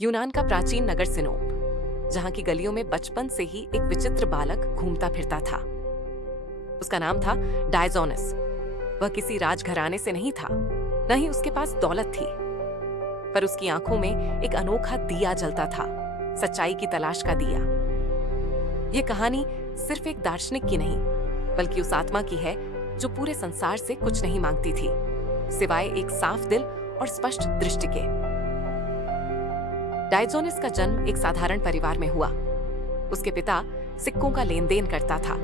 यूनान का प्राचीन नगर सिनोप, जहां की गलियों में बचपन से ही एक विचित्र बालक घूमता फिरता था। उसका नाम था डायजोनस। वह किसी राजघराने से नहीं था, न ही उसके पास दौलत थी, पर उसकी आंखों में एक अनोखा दिया जलता था, सच्चाई की तलाश का दिया। यह कहानी सिर्फ एक दार्शनिक की नहीं, बल्कि उस आत्मा की है जो पूरे संसार से कुछ नहीं मांगती थी, सिवाय एक साफ दिल और स्पष्ट दृष्टि के। डायजोनस का जन्म एक साधारण परिवार में हुआ। उसके पिता सिक्कों का लेन देन करता था,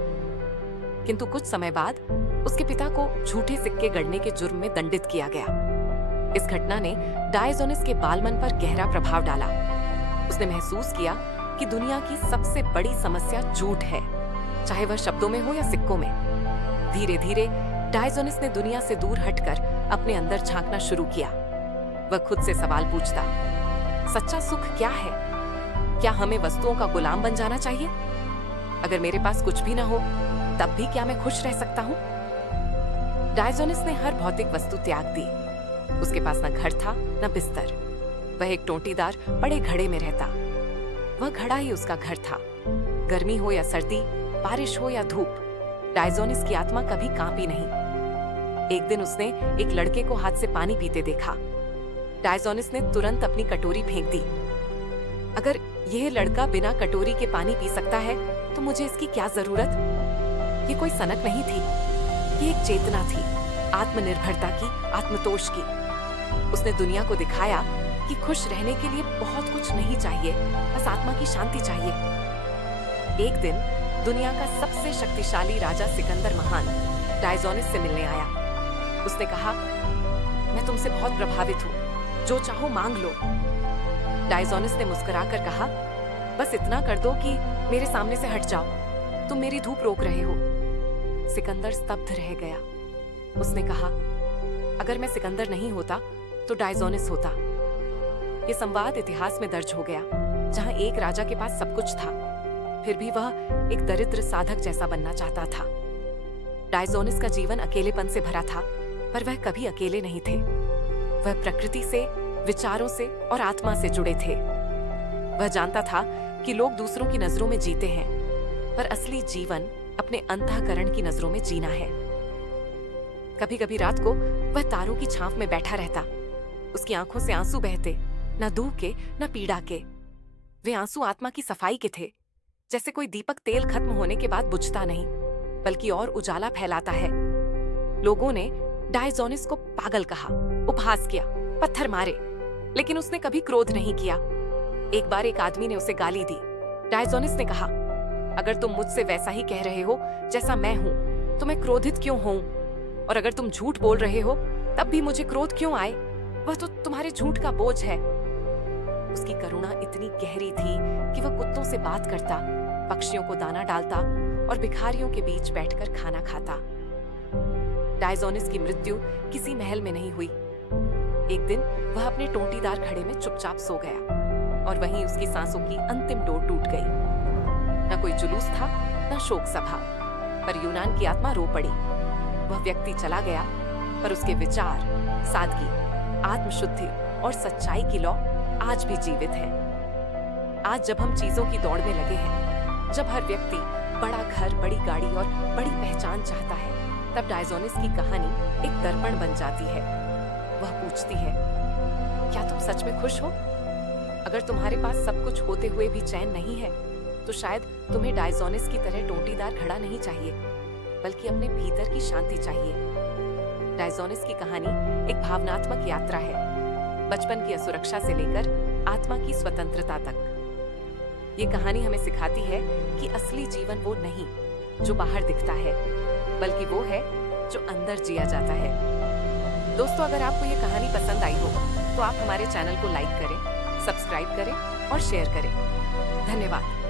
किंतु कुछ समय बाद उसके पिता को झूठे सिक्के गढ़ने के जुर्म में दंडित किया गया। इस घटना ने डायजोनस के बालमन पर गहरा प्रभाव डाला। उसने महसूस किया कि दुनिया की सबसे बड़ी समस्या झूठ है, चाहे वह शब्दों में हो या सिक्कों में। धीरे धीरे डायजोनस ने दुनिया से दूर हटकर अपने अंदर झांकना शुरू किया। वह खुद से सवाल पूछता, सच्चा सुख क्या है? क्या हमें वस्तुओं का गुलाम बन जाना चाहिए? अगर मेरे पास कुछ भी ना हो, तब भी क्या मैं खुश रह सकता हूँ? डायजोनस ने हर भौतिक वस्तु त्याग दी। उसके पास न घर था, न बिस्तर। वह एक टोंटीदार बड़े घड़े में रहता। वह घड़ा ही उसका घर था। गर्मी हो या सर्दी, बारिश हो या धूप, डायजोनस की आत्मा कभी कांपी नहीं। एक दिन उसने एक लड़के को हाथ से पानी पीते देखा। डायजोनस ने तुरंत अपनी कटोरी फेंक दी। अगर यह लड़का बिना कटोरी के पानी पी सकता है, तो मुझे इसकी क्या जरूरत? ये कोई सनक नहीं थी, ये एक चेतना थी, आत्मनिर्भरता की, आत्मतोष की। उसने दुनिया को दिखाया कि खुश रहने के लिए बहुत कुछ नहीं चाहिए, बस आत्मा की शांति चाहिए। एक दिन दुनिया का सबसे शक्तिशाली राजा सिकंदर महान डायजोनस से मिलने आया। उसने कहा, मैं तुमसे बहुत प्रभावित हूँ, जो चाहो मांग लो। डायजोनस ने मुस्कुराकर कहा, बस इतना कर दो कि मेरे सामने से हट जाओ, तुम मेरी धूप रोक रहे हो। सिकंदर स्तब्ध रह गया। उसने कहा, अगर मैं सिकंदर नहीं होता तो डायजोनस होता। यह संवाद इतिहास में दर्ज हो गया, जहां एक राजा के पास सब कुछ था, फिर भी वह एक दरिद्र साधक जैसा बनना चाहता था। डायजोनस का जीवन अकेलेपन से भरा था, पर वह कभी अकेले नहीं थे। वह प्रकृति से, विचारों से और आत्मा से जुड़े थे। वह जानता था कि लोग दूसरों की नजरों में जीते हैं, पर असली जीवन अपने अंतःकरण की नजरों में जीना है। कभी कभी रात को वह तारों की छांव में बैठा रहता। उसकी आंखों से आंसू बहते, न दुख के न पीड़ा के। वे आंसू आत्मा की सफाई के थे, जैसे कोई दीपक तेल खत्म होने के बाद बुझता नहीं, बल्कि और उजाला फैलाता है। लोगों ने डायजोनस को पागल कहा, उपहास किया, पत्थर मारे, लेकिन उसने कभी क्रोध नहीं किया। एक बार एक आदमी ने उसे गाली दी। डायजोनस ने कहा, अगर तुम मुझसे वैसा ही कह रहे हो जैसा मैं हूं, तो मैं क्रोधित क्यों हूं? और अगर तुम झूठ बोल रहे हो, तब भी मुझे क्रोध क्यों आए? वह तो तुम्हारे झूठ का बोझ है। उसकी करुणा इतनी गहरी थी कि वह कुत्तों से बात करता, पक्षियों को दाना डालता और भिखारियों के बीच बैठकर खाना खाता। डायजोनस की मृत्यु किसी महल में नहीं हुई। एक दिन वह अपने टोंटीदार घड़े में चुपचाप सो गया, और वहीं उसकी सांसों की अंतिम डोर टूट गई। न कोई जुलूस था, न शोक सभा, पर यूनान की आत्मा रो पड़ी। वह व्यक्ति चला गया, पर उसके विचार, सादगी, आत्मशुद्धि और सच्चाई की लौ आज भी जीवित है। आज जब हम चीजों की दौड़ में लगे हैं, जब हर व्यक्ति बड़ा घर, बड़ी गाड़ी और बड़ी पहचान चाहता है, तब डायजोनस की कहानी एक दर्पण बन जाती है। वह पूछती है, क्या तुम सच में खुश हो? अगर तुम्हारे पास सब कुछ होते हुए भी चैन नहीं है, तो शायद तुम्हें डायजोनस की तरह टोंटीदार घड़ा नहीं चाहिए, बल्कि अपने भीतर की शांति चाहिए। डायजोनस की कहानी एक भावनात्मक यात्रा है, बचपन की असुरक्षा से लेकर आत्मा की स्वतंत्रता तक। ये कहानी हमें सिखाती है कि असली जीवन वो नहीं जो बाहर दिखता है, बल्कि वो है जो अंदर जिया जाता है। दोस्तों, अगर आपको ये कहानी पसंद आई हो, तो आप हमारे चैनल को लाइक करें, सब्सक्राइब करें और शेयर करें। धन्यवाद।